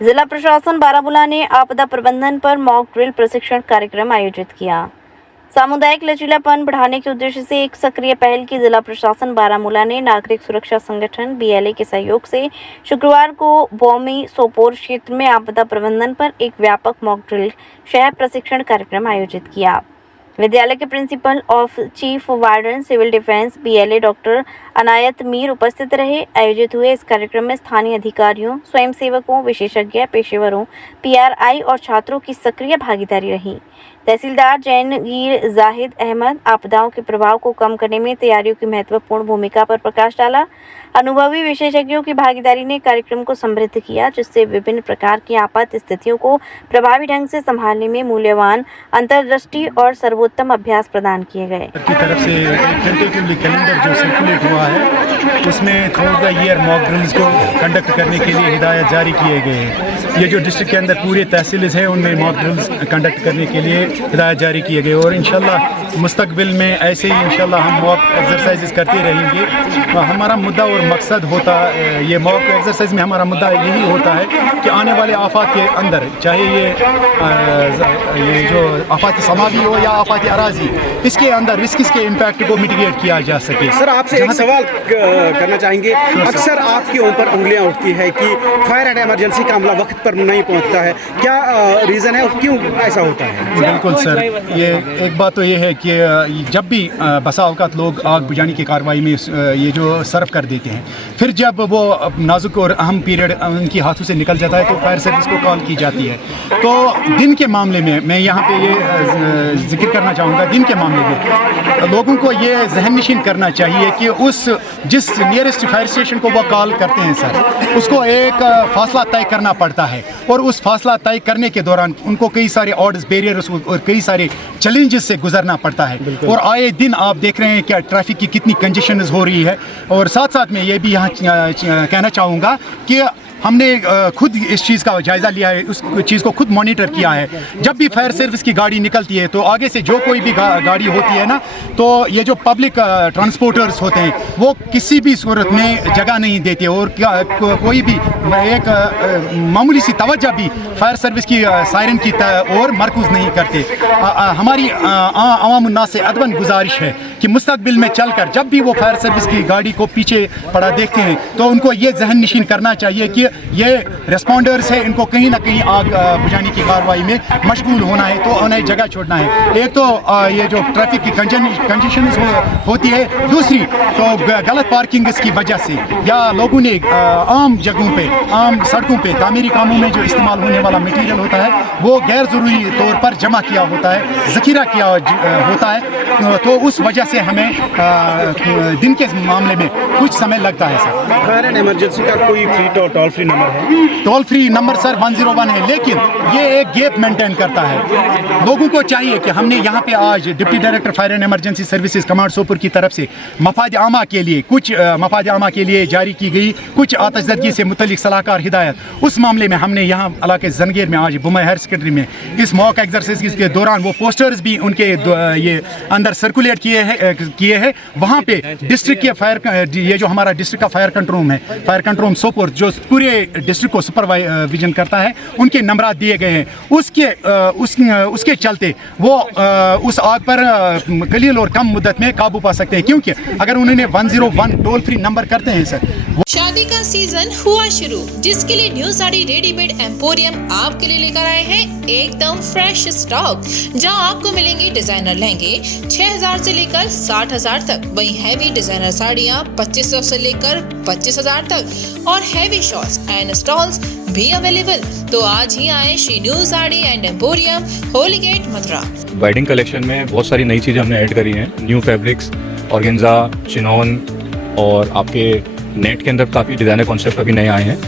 जिला प्रशासन बारामूला ने आपदा प्रबंधन पर मॉक ड्रिल प्रशिक्षण कार्यक्रम आयोजित किया। सामुदायिक लचीलापन बढ़ाने के उद्देश्य से एक सक्रिय पहल की जिला प्रशासन बारामूला ने नागरिक सुरक्षा संगठन BLA के सहयोग से शुक्रवार को बौमी सोपोर क्षेत्र में आपदा प्रबंधन पर एक व्यापक मॉक ड्रिल शहर प्रशिक्षण कार्यक्रम आयोजित किया। विद्यालय के principal of chief warden civil defence BLA doctor Inayat Mir उपस्थित रहे। आयोजित हुए इस कार्यक्रम में स्थानीय अधिकारियों, स्वयंसेवकों, विशेषज्ञ पेशेवरों, PRI और छात्रों की सक्रिय भागीदारी रही। तहसीलदार जैनगीर जाहिद अहमद आपदाओं के प्रभाव को कम करने में तैयारियों की महत्वपूर्ण भूमिका पर प्रकाश डाला। अनुभवी विशेषज्ञों की भागीदारी ने कार्यक्रम को समृद्ध किया, जिससे विभिन्न प्रकार की आपात स्थितियों को प्रभावी ढंग से संभालने में मूल्यवान अंतर्दृष्टि और सर्वोत्तम अभ्यास प्रदान किए गए। की तरफ से टेंटेटिवली कैलेंडर जो सर्कुलेट हुआ है उसमें through the year mock drills को कंडक्ट करने के लिए हिदायत जारी किए गए हैं। ये जो डिस्ट्रिक्ट के अंदर पूरे तहसील हैं उनमें मॉक ड्रिल्स कंडक्ट करने के लिए हिदायत जारी किए गए और इंशाल्लाह मुस्तकबिल में ऐसे ही इंशाल्लाह हम मॉक एक्सरसाइजेस करते रहेंगे। हमारा मुद्दा और मकसद होता ये मॉक एक्सरसाइज में हमारा मुद्दा यही होता है कि आने वाले आफात के अंदर, चाहे ये जो आफात समावी हो या आफात अराजी, इसके अंदर रिस्क के इम्पैक्ट को मिटिगेट किया जा सके। सर, आपसे एक सवाल करना चाहेंगे। अक्सर आपके ऊपर उंगलियां उठती है कि फायर एंड इमरजेंसी का अमला वक्त पर नहीं पहुंचता है, क्या रीज़न है और क्यों ऐसा होता है? बिल्कुल सर, ये एक बात तो ये है कि जब भी बसा औकात लोग आग बुझाने की कार्रवाई में ये जो सर्व कर देते हैं, फिर जब वो नाजुक और अहम पीरियड उनकी हाथों से निकल जाता है तो फायर सर्विस को कॉल की जाती है। तो दिन के मामले में मैं यहाँ पे ये जिक्र करना चाहूँगा, दिन के मामले में लोगों को ये जहन नशीन करना चाहिए कि जिस नियरेस्ट फायर स्टेशन को वो कॉल करते हैं सर, उसको एक फासला तय करना पड़ता है और उस फासला तय करने के दौरान उनको कई सारे ऑर्डर्स, बैरियर्स और कई सारे चैलेंजेस से गुजरना पड़ता है। और आए दिन आप देख रहे हैं क्या ट्रैफिक की कितनी कंजेशन हो रही है। और साथ साथ में ये भी यहाँ कहना चाहूँगा कि हमने खुद इस चीज़ का जायज़ा लिया है, उस चीज़ को खुद मॉनिटर किया है। जब भी फायर सर्विस की गाड़ी निकलती है तो आगे से जो कोई भी गाड़ी होती है ना, तो ये जो पब्लिक ट्रांसपोर्टर्स होते हैं वो किसी भी सूरत में जगह नहीं देते और कोई भी एक मामूली सी तवज्जो भी फायर सर्विस की सायरन की ओर मरकूज़ नहीं करते। हमारी अवाम उन्नास से अदबन गुजारिश है कि मुस्तकबिल में चलकर जब भी वो फायर सर्विस की गाड़ी को पीछे पड़ा देखते हैं तो उनको ये जहन नशीन करना चाहिए कि ये रेस्पॉन्डर्स है, इनको कहीं ना कहीं आग बुझाने की कार्रवाई में मशगूल होना है तो उन्हें जगह छोड़ना है। एक तो ये जो ट्रैफिक की कंजेशन होती है, दूसरी तो गलत पार्किंग की वजह से या लोगों ने आम जगहों पे, आम सड़कों पे तामीरी कामों में जो इस्तेमाल होने वाला मटीरियल होता है वो गैर ज़रूरी तौर पर जमा किया होता है, ज़ख़ीरा किया होता है। तो उस वजह से हमें दिन के मामले में कुछ समय लगता है सर। फायर एंड इमरजेंसी का कोई टोल फ्री नंबर है? टोल फ्री नंबर सर 101 है, लेकिन ये एक गैप मेंटेन करता है। लोगों को चाहिए कि हमने यहाँ पे आज deputy director fire and emergency services command Sopore की तरफ से मफाद आमा के लिए कुछ मफाद आमा के लिए जारी की गई कुछ आतिशज़दगी से मुतल्लिक सलाहकार हिदायत, उस मामले में हमने यहाँ इलाके जंगेर में आज बुमई हायर सेकेंडरी में इस मॉक एक्सरसाइज के दौरान वो पोस्टर्स भी उनके ये अंदर सर्कुलेट किए हैं। वहाँ पे डिस्ट्रिक्ट के फायर, ये जो हमारा डिस्ट्रिक्ट का फायर कंट्रोल है, फायर कंट्रोल सोपुर जो पूरे डिस्ट्रिक्ट को सुपरविजन करता है, उनके नंबरात दिए गए हैं। उसके चलते वो उस आग पर कलील और कम मुद्दत में काबू पा सकते हैं, क्योंकि अगर उन्होंने 101 टोल फ्री नंबर करते हैं सर। शादी का सीजन हुआ शुरू, जिसके लिए न्यू साड़ी रेडीमेड एम्पोरियम आपके लिए लेकर आए हैं एकदम फ्रेश स्टॉक, जहां आपको मिलेंगे डिजाइनर लहंगे 6000 से लेकर 60000 तक, वहीं हैवी डिजाइनर साड़ियां 2500 से लेकर 25000 तक और हैवी शॉर्ट्स एंड स्टॉल्स भी अवेलेबल। तो आज ही आए Shri new sari and emporium, Holi gate, Mathura. Wedding collection में बहुत सारी नई चीज़ें हमने ऐड करी हैं, न्यू फैब्रिक्स, ऑर्गेन्जा, चिनॉन और आपके नेट के अंदर काफ़ी डिज़ाइनर कॉन्सेप्ट अभी नए आए हैं।